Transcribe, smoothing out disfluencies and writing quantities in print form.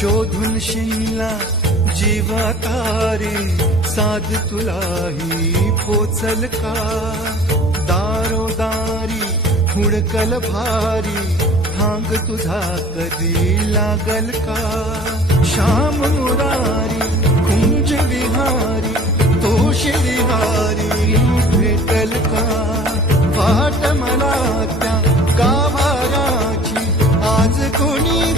शोधून शिनला जीवातारी साध तुलाही पोचल का दारोदारी हुडकल भारी थांग तुझा कधी लागल का श्याम मुरारी कुंज विहारी तो श्रीहारी भेटल का वाट मला त्या गाभाराची आज कोणी